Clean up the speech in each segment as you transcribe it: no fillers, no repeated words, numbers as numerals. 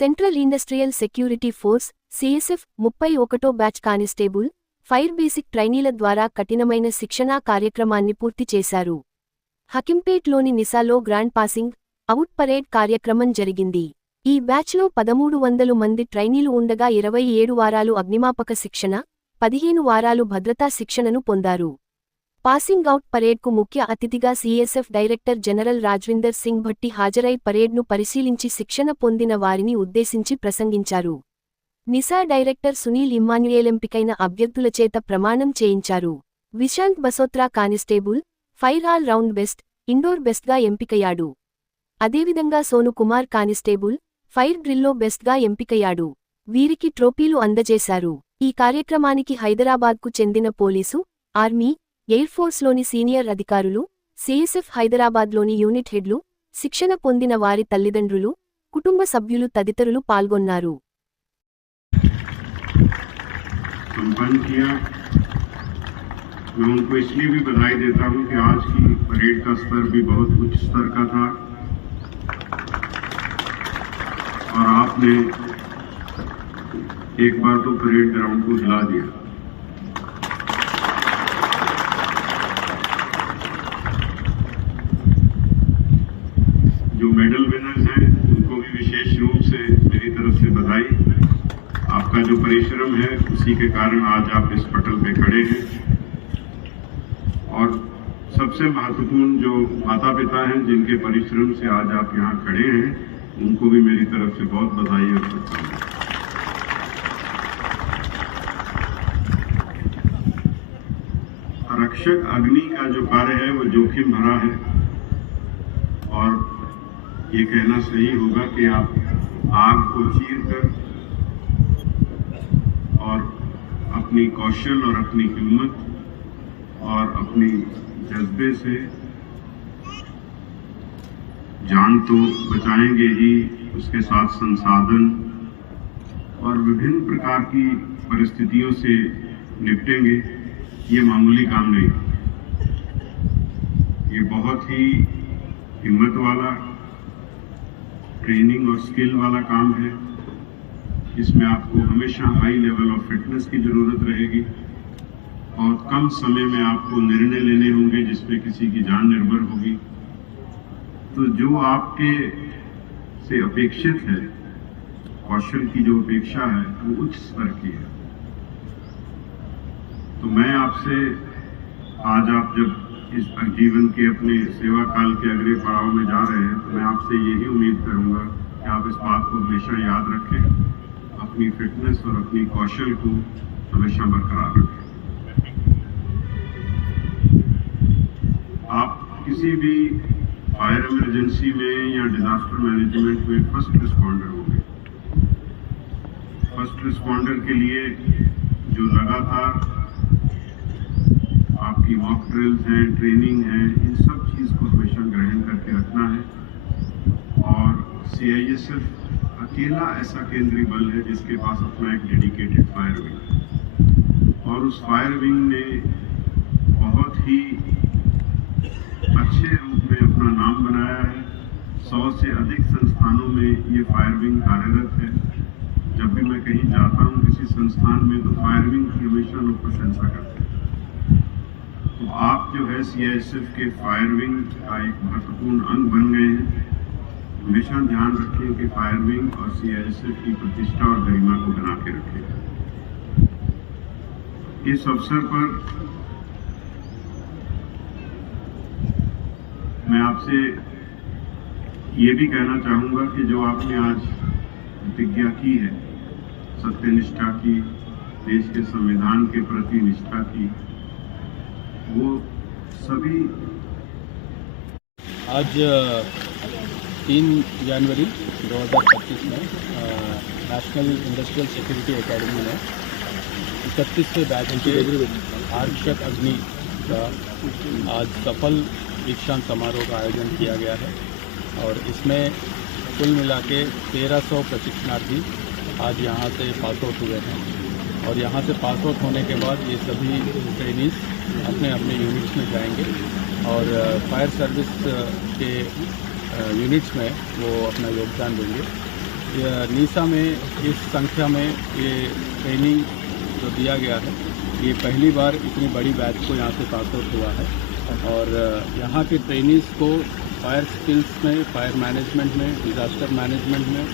Central industrial security force CSF 31వ batch constable fire basic ట్రైనీల ద్వారా కఠినమైన శిక్షణా కార్యక్రమాన్ని పూర్తి చేశారు. హకింపేట్లోని నిసాలో గ్రాండ్ పాసింగ్ అవుట్ పరేడ్ కార్యక్రమం జరిగింది. ఈ బ్యాచ్లో 1300 మంది ట్రైనీలు ఉండగా 27 వారాలు అగ్నిమాపక శిక్షణ, 15 వారాలు భద్రతా శిక్షణను పొందారు. పాసింగ్ అవుట్ పరేడ్కు ముఖ్య అతిథిగా CSF director general Rajvinder Singh Bhatti హాజరై పరేడ్ను పరిశీలించి శిక్షణ పొందిన వారిని ఉద్దేశించి ప్రసంగించారు. నిసా డైరెక్టర్ సునీల్ ఇమ్మాన్యుయేల్ ఎంపికైన అభ్యర్థుల చేత ప్రమాణం చేయించారు. Vishant Basotra constable fire all round best, indoor బెస్ట్గా ఎంపికయ్యాడు. అదేవిధంగా సోను కుమార్ కానిస్టేబుల్ ఫైర్ డ్రిల్లో బెస్ట్గా ఎంపికయ్యాడు. వీరికి ట్రోఫీలు అందజేశారు. ఈ కార్యక్రమానికి హైదరాబాద్కు చెందిన పోలీసు, ఆర్మీ, ఎయిర్ఫోర్స్లోని సీనియర్ అధికారులు, సిఎస్ఎఫ్ హైదరాబాద్లోని యూనిట్ హెడ్లు, శిక్షణ పొందిన వారి తల్లిదండ్రులు, కుటుంబ సభ్యులు తదితరులు పాల్గొన్నారు. मैं उनको इसलिए भी बधाई देता हूं कि आज की परेड का स्तर भी बहुत उच्च स्तर का था और आपने एक बार तो परेड ग्राउंड को हिला दिया. जो मेडल विनर्स हैं उनको भी विशेष रूप से मेरी तरफ से बधाई. आपका जो परिश्रम है उसी के कारण आज आप इस पटल पे खड़े हैं. और सबसे महत्वपूर्ण जो माता पिता हैं जिनके परिश्रम से आज आप यहाँ खड़े हैं, उनको भी मेरी तरफ से बहुत बधाई और शुभकामनाएं. रक्षक अग्नि का जो कार्य है वो जोखिम भरा है और ये कहना सही होगा कि आप आग को चीरकर और अपनी कौशल और अपनी हिम्मत और अपनी जज्बे से जान तो बचाएंगे ही, उसके साथ संसाधन और विभिन्न प्रकार की परिस्थितियों से निपटेंगे. ये मामूली काम नहीं, ये बहुत ही हिम्मत वाला, ट्रेनिंग और स्किल वाला काम है. इसमें आपको हमेशा हाई लेवल ऑफ फिटनेस की जरूरत रहेगी. बहुत कम समय में आपको निर्णय लेने होंगे जिसमें किसी की जान निर्भर होगी. तो जो आपके से अपेक्षित है, कौशल की जो अपेक्षा है वो उच्च स्तर की है. तो मैं आपसे आज आप जब इस जीवन के अपने सेवा काल के अगले पड़ाव में जा रहे हैं तो मैं आपसे यही उम्मीद करूंगा कि आप इस बात को हमेशा याद रखें, अपनी फिटनेस और अपनी कौशल को हमेशा बरकरार रखें. आप किसी भी फायर इमरजेंसी में या डिजास्टर मैनेजमेंट में फर्स्ट रिस्पॉन्डर होंगे. फर्स्ट रिस्पॉन्डर के लिए जो लगातार आपकी मॉक ड्रिल्स हैं, ट्रेनिंग है, इन सब चीज़ को हमेशा ग्रहण करके रखना है. और सीआईएसएफ अकेला ऐसा केंद्रीय बल है जिसके पास अपना एक डेडिकेटेड फायर विंग है और उस फायर विंग ने बहुत ही अच्छे रूप में अपना नाम बनाया है. 100 से अधिक संस्थानों में ये फायर विंग कार्यरत है. जब भी मैं कहीं जाता हूँ किसी संस्थान में तो फायर विंग की हमेशा लोग प्रशंसा करते हैं. तो आप जो है सीआईएसएफ के फायर विंग का एक महत्वपूर्ण अंग बन गए हैं. हमेशा ध्यान रखें कि फायर विंग और सीआईएसएफ की प्रतिष्ठा और गरिमा को बना के रखें. इस अवसर पर मैं आपसे ये भी कहना चाहूँगा कि जो आपने आज प्रतिज्ञा की है, सत्यनिष्ठा की, देश के संविधान के प्रति निष्ठा की, वो सभी आज 3 जनवरी 2025 में नेशनल इंडस्ट्रियल सिक्योरिटी एकेडमी में 31वें बैच के आरक्षक अग्नि का आज सफल दीक्षांत समारोह का आयोजन किया गया है और इसमें कुल मिला के 1300 प्रशिक्षणार्थी आज यहाँ से पास आउट हुए हैं. और यहाँ से पास आउट होने के बाद ये सभी ट्रेनीज अपने अपने यूनिट्स में जाएंगे और फायर सर्विस के यूनिट्स में वो अपना योगदान देंगे. नीसा में इस संख्या में ये ट्रेनिंग जो दिया गया है, ये पहली बार इतनी बड़ी बैच को यहाँ से पास आउट हुआ है। और यहाँ के ट्रेनीज़ को फायर स्किल्स में, फायर मैनेजमेंट में, डिज़ास्टर मैनेजमेंट में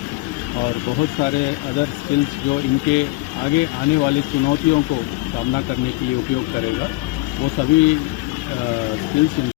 और बहुत सारे अदर स्किल्स जो इनके आगे आने वाली चुनौतियों को सामना करने के लिए उपयोग करेगा, वो सभी स्किल्स